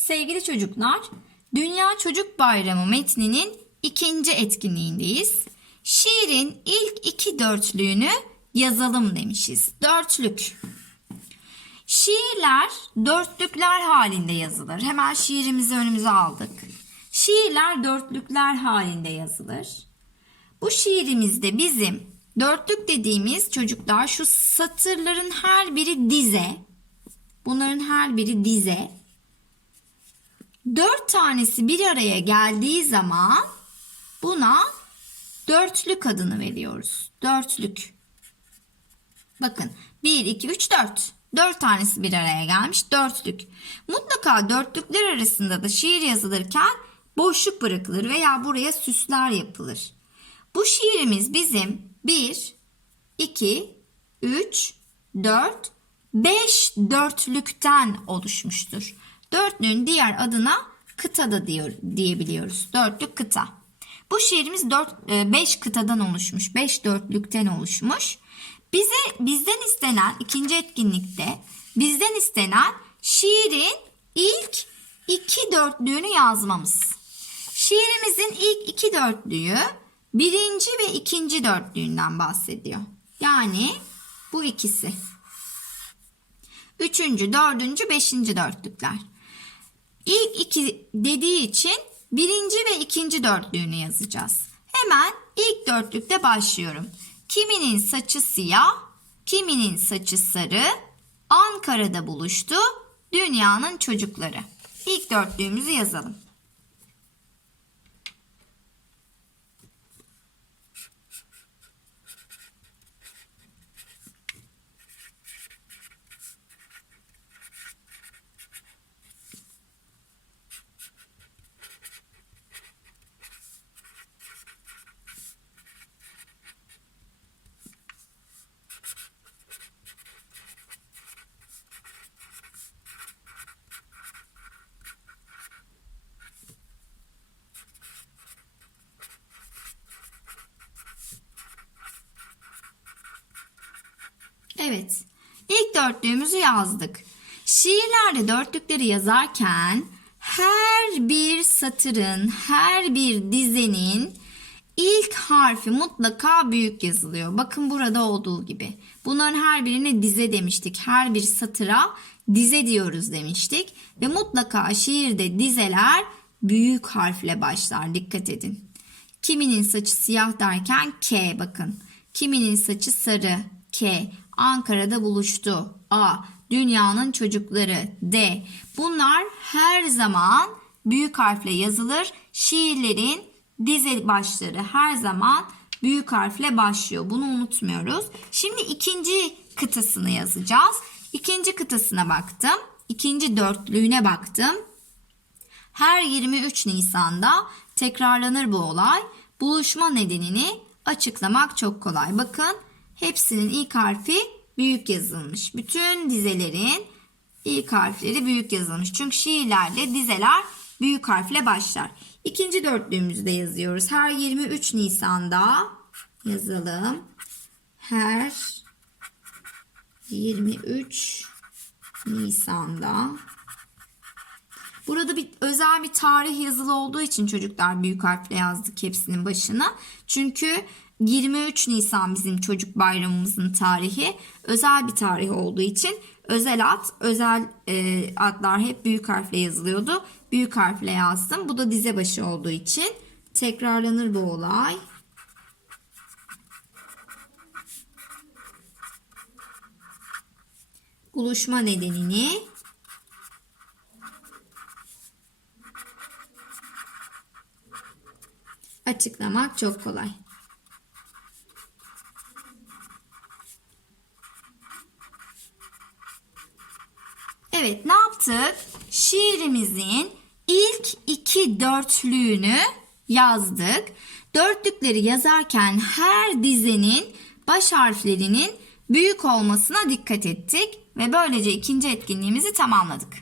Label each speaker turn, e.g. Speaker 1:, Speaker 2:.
Speaker 1: Sevgili çocuklar, Dünya Çocuk Bayramı metninin ikinci etkinliğindeyiz. Şiirin ilk iki dörtlüğünü yazalım demişiz. Dörtlük. Şiirler dörtlükler halinde yazılır. Hemen şiirimizi önümüze aldık. Şiirler dörtlükler halinde yazılır. Bu şiirimizde bizim dörtlük dediğimiz çocuklar şu satırların her biri dize. Bunların her biri dize. Dört tanesi bir araya geldiği zaman buna dörtlük adını veriyoruz. Dörtlük. Bakın 1, 2, 3, 4. 4 tanesi bir araya gelmiş dörtlük. Mutlaka dörtlükler arasında da şiir yazılırken boşluk bırakılır veya buraya süsler yapılır. Bu şiirimiz bizim 1, 2, 3, 4, 5 dörtlükten oluşmuştur. Dörtlüğün diğer adına kıta da diyor, diyebiliyoruz. Dörtlük kıta. Bu şiirimiz 4 5 kıtadan oluşmuş. 5 dörtlükten oluşmuş. Bize bizden istenen ikinci etkinlikte bizden istenen şiirin ilk iki dörtlüğünü yazmamız. Şiirimizin ilk iki dörtlüğü birinci ve ikinci dörtlüğünden bahsediyor. Yani bu ikisi. Üçüncü, dördüncü, beşinci dörtlükler. İlk iki dediği için birinci ve ikinci dörtlüğünü yazacağız. Hemen ilk dörtlükte başlıyorum. Kiminin saçı siyah, kiminin saçı sarı, Ankara'da buluştu dünyanın çocukları. İlk dörtlüğümüzü yazalım. Evet. İlk dörtlüğümüzü yazdık. Şiirlerde dörtlükleri yazarken her bir satırın, her bir dizenin ilk harfi mutlaka büyük yazılıyor. Bakın burada olduğu gibi. Bunların her birine dize demiştik. Her bir satıra dize diyoruz demiştik. Ve mutlaka şiirde dizeler büyük harfle başlar. Dikkat edin. Kiminin saçı siyah derken K bakın. Kiminin saçı sarı K. Ankara'da buluştu. A. Dünyanın çocukları. D. Bunlar her zaman büyük harfle yazılır. Şiirlerin dize başları her zaman büyük harfle başlıyor. Bunu unutmuyoruz. Şimdi ikinci kıtasını yazacağız. İkinci kıtasına baktım. İkinci dörtlüğüne baktım. Her 23 Nisan'da tekrarlanır bu olay. Buluşma nedenini açıklamak çok kolay. Bakın hepsinin ilk harfi büyük yazılmış. Bütün dizelerin ilk harfleri büyük yazılmış. Çünkü şiirlerde dizeler büyük harfle başlar. İkinci dörtlüğümüzü de yazıyoruz. Her 23 Nisan'da yazalım. Her 23 Nisan'da Burada bir özel bir tarih yazılı olduğu için çocuklar büyük harfle yazdık hepsinin başına. Çünkü 23 Nisan bizim çocuk bayramımızın tarihi. Özel bir tarih olduğu için özel ad, özel e, adlar hep büyük harfle yazılıyordu. Büyük harfle yazdım. Bu da dize başı olduğu için tekrarlanır bu olay. Buluşma nedenini açıklamak çok kolay. Evet ne yaptık? Şiirimizin ilk iki dörtlüğünü yazdık. Dörtlükleri yazarken her dizenin baş harflerinin büyük olmasına dikkat ettik ve böylece ikinci etkinliğimizi tamamladık.